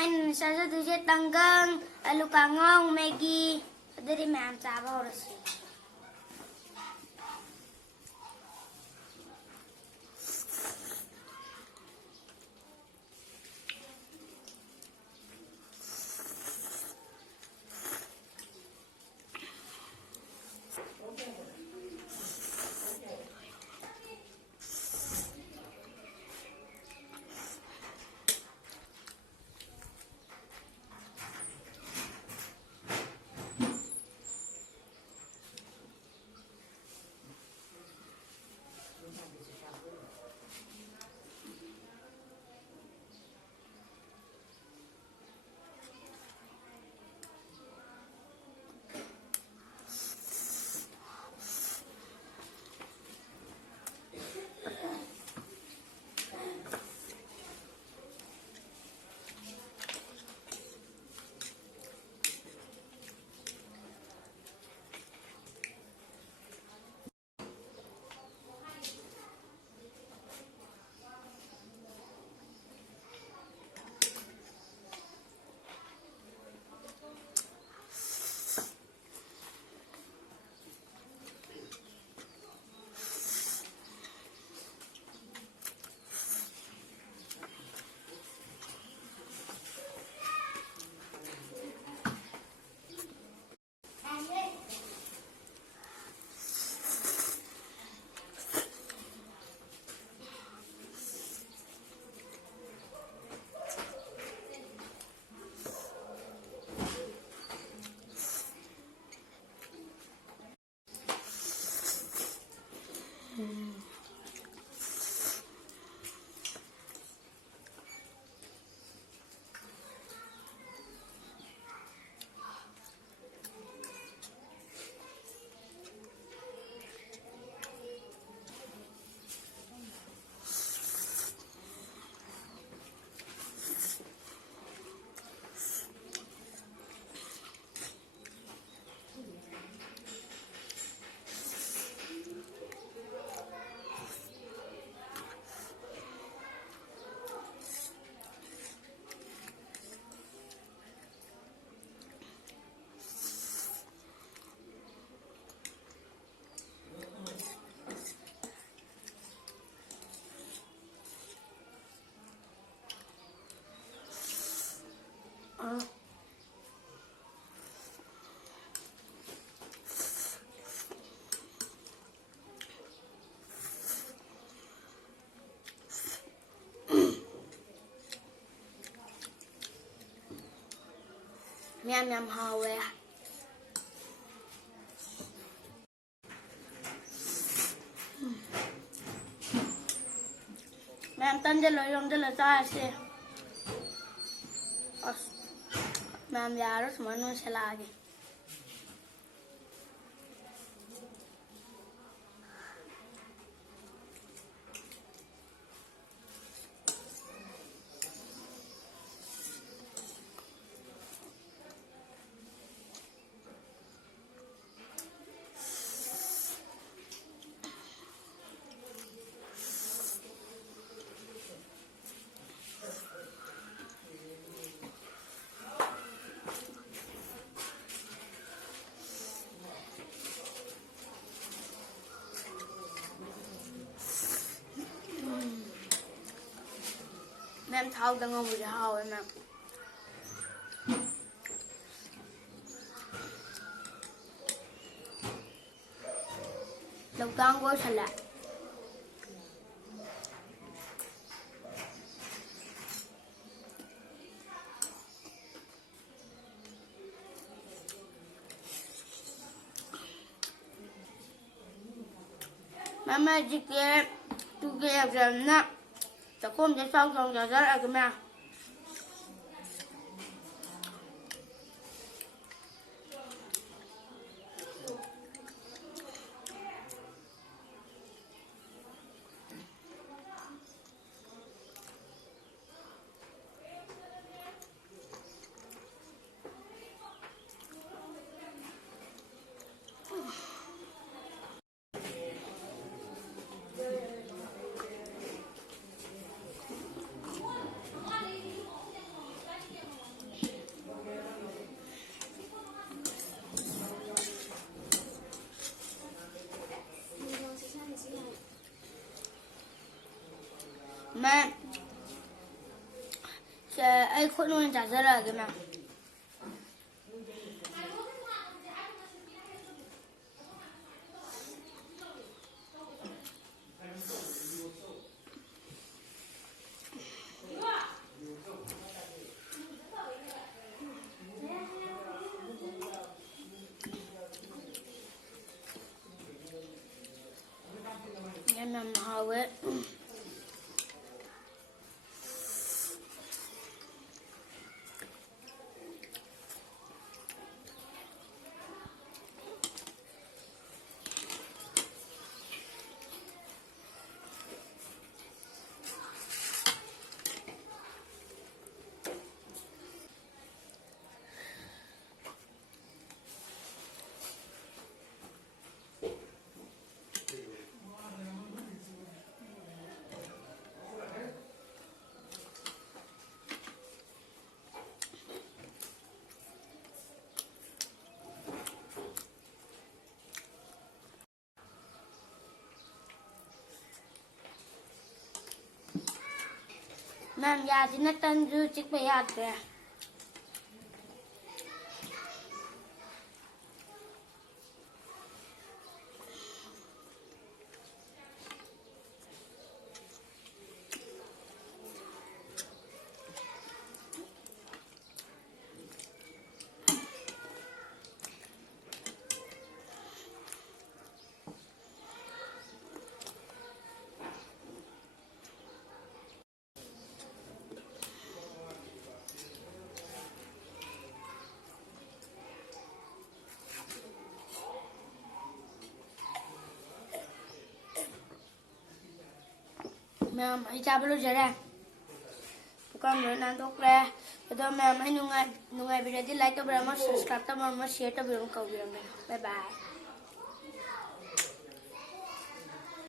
Indonesia tujuh tanggang lalu kangong Maggi dari ma'am saba harus Miam miam hawe miam tan jelo yom jelo sa se os miam yaros manu se lagi Mem thao đang ngồi với hào em ạ. Đầu con của sả lạ. Mama jika tu gaya berana, tak kom jadi sang jajar agama. ai khuất luôn trả ra là cái nào em làm hào ấy Ma'am ya sinatan ju chik pe yaad kaya ma'am ay chabalo jara bukan berenang tok le itu ma'am ay nungai video di like to berama subscribe to berama share to berama kau berama bye bye